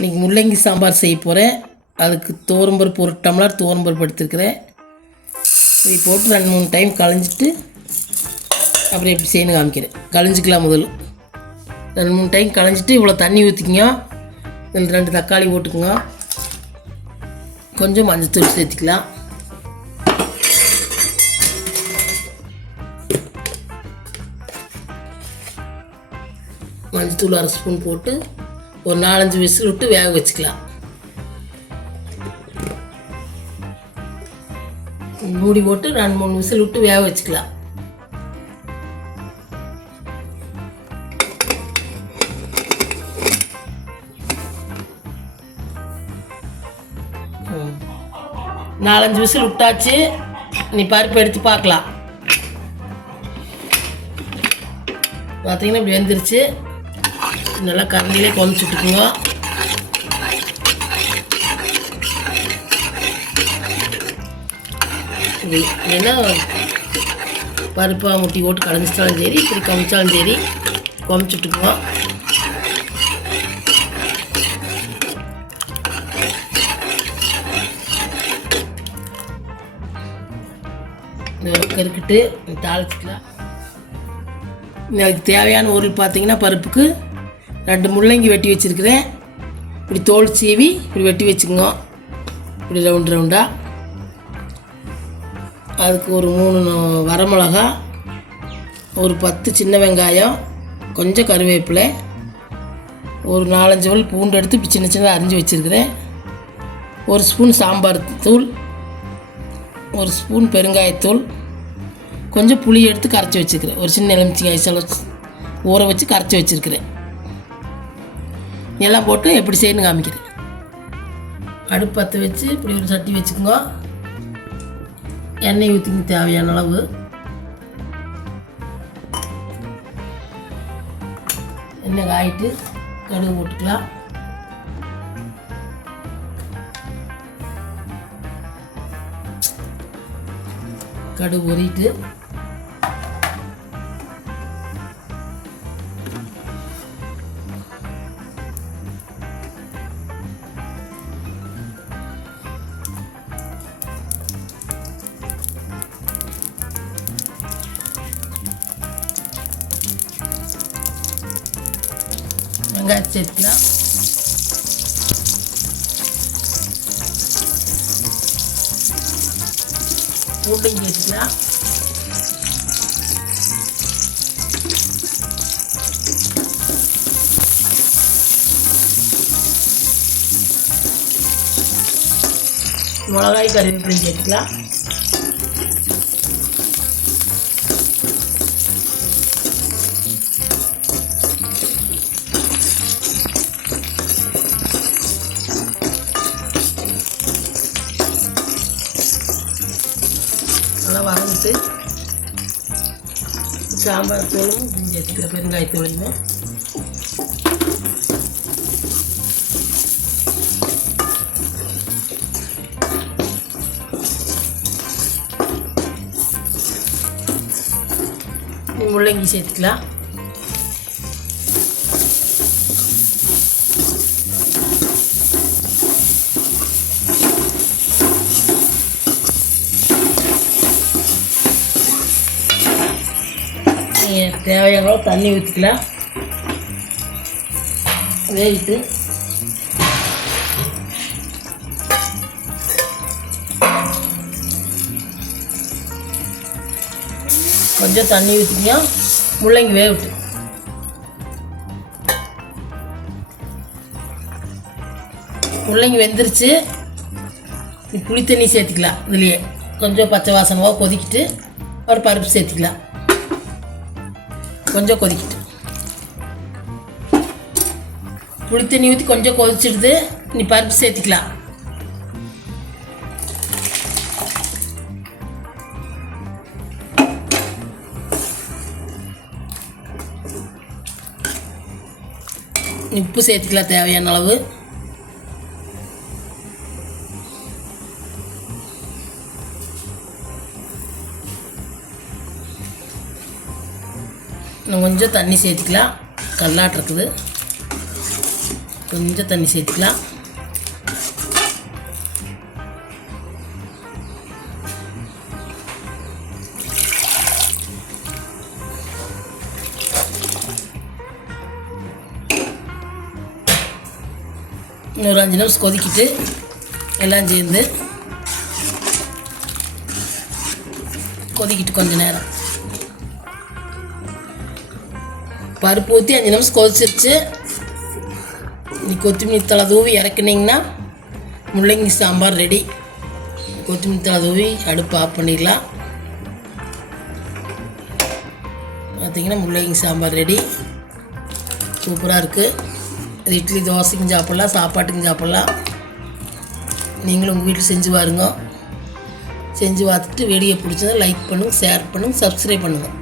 இன்றைக்கி முள்ளங்கி சாம்பார் செய்ய போகிறேன். அதுக்கு துவரம்பருப்பு 1 டம்ளர் துவரம்பருப்பு எடுத்துருக்கிறேன். இதை போட்டு 2-3 டைம் களைஞ்சிட்டு அப்புறம் எப்படி செய்யணும் காமிக்கிறேன். களைஞ்சிக்கலாம். முதல்ல 2-3 டைம் களைஞ்சிட்டு இவ்வளோ தண்ணி ஊற்றிக்கிங்க. இதில் 2 தக்காளி போட்டுக்குங்க. கொஞ்சம் மஞ்சத்தூள் சேர்த்துக்கலாம். மஞ்சத்தூள் 1/2 ஸ்பூன் போட்டு ஒரு 4-5 விசில் விட்டு வேக வச்சுக்கலாம். மூடி போட்டு 2-3 விசில் விட்டு வேக வச்சுக்கலாம். நாலஞ்சு விசில் விட்டாச்சு. நீ பருப்பு எடுத்து பார்க்கலாம். பார்த்தீங்கன்னா இப்படி வெந்துருச்சு. நல்லா கரண்டிலே கொதிச்சு விட்டுக்குங்க. ஏன்னா பருப்பாக முட்டி போட்டு கலைஞ்சிட்டாலும் சரி, இப்படி கமிச்சாலும் சரி, கொமிச்சு விட்டுக்குங்க. கருக்கிட்டு தாளிச்சிக்கலாம். அதுக்கு தேவையான பொருள் பார்த்தீங்கன்னா பருப்புக்கு 2 முள்ளங்கி வெட்டி வச்சுருக்கிறேன். இப்படி தோல் சீவி இப்படி வெட்டி வச்சுக்கோங்க. இப்படி ரவுண்டாக. அதுக்கு ஒரு 3 வரமிளகா, ஒரு 10 சின்ன வெங்காயம், கொஞ்சம் கருவேப்பிலை, ஒரு 4-5 பல் பூண்டு எடுத்து இப்படி சின்ன சின்னதாக அரிஞ்சு வச்சுருக்கிறேன். 1 ஸ்பூன் சாம்பார் தூள், 1 ஸ்பூன் பெருங்காயத்தூள், கொஞ்சம் புளி எடுத்து கரைச்சி வச்சுருக்கிறேன். ஒரு சின்ன எலுமிச்சங்காய் சில ஊற வச்சு கரைச்சி வச்சுருக்கிறேன். எல்லாம் போட்டு எப்படி செய்யணும் காமிக்கிறேன். அடுப்பு பற்ற வச்சு இப்படி ஒரு சட்டி வச்சுக்கோங்க. எண்ணெய் ஊற்றிங்க தேவையான அளவு. எண்ணெய் காயிட்டு கடுகு போட்டுக்கலாம். கடுகு பொரிட்டு வெங்காயம் சேர்த்துக்கலாம். பூண்டையும் சேர்த்துக்கலாம். மிளகாய் கருவேப்பிலையும் சேர்த்துக்கலாம். நல்லா வதங்கிட்டு சாம்பார் தூளும் சேர்த்துக்கிறேன். பெருங்காயத்தூளையுமே முள்ளங்கி சேர்த்துக்கலாம். தேவையான அளவு தண்ணி ஊற்றிக்கலாம். வேகிட்டு கொஞ்சம் தண்ணி ஊற்றிக்கிங்க. முள்ளங்கி வேவிட்டு முள்ளங்கி வெந்துருச்சு. புளி தண்ணி சேர்த்துக்கலாம். இதுலேயே கொஞ்சம் பச்சை வாசனமாக கொதிக்கிட்டு ஒரு பருப்பு சேர்த்துக்கலாம். கொஞ்சம் கொதிக்கிட்டு புளி தண்ணி ஊற்றி கொஞ்சம் கொதிச்சிடுது. நீ பருப்பு சேர்த்துக்கலாம். உப்பு சேர்த்துக்கலாம் தேவையான அளவு. இன்னும் கொஞ்சம் தண்ணி சேர்த்துக்கலாம். கல்லாட்டு இருக்குது. கொஞ்சம் தண்ணி சேர்த்துக்கலாம். இன்னொரு 5 நிமிஷம் கொதிக்கிட்டு எல்லாம் சேர்ந்து கொதிக்கிட்டு கொஞ்சம் நேரம் பருப்பு ஊற்றி 5 நிமிஷம் கொதிச்சிருச்சு. நீ கொத்தமல்லி தழை தூவி இறக்குனீங்கன்னா முள்ளங்கி சாம்பார் ரெடி. கொத்தமல்லி தழை தூவி அடுப்பு ஆஃப் பண்ணிடலாம். பார்த்திங்கன்னா முள்ளங்கி சாம்பார் ரெடி. சூப்பராக இருக்குது. இது இட்லி தோசைக்கும் சாப்பிட்லாம், சாப்பாட்டுக்கும் சாப்பிட்லாம். நீங்களும் உங்கள் வீட்டில் செஞ்சு பாருங்க. செஞ்சு பார்த்துட்டு வீடியோ பிடிச்சதை லைக் பண்ணுங்கள், ஷேர் பண்ணுங்கள், சப்ஸ்கிரைப் பண்ணுங்கள்.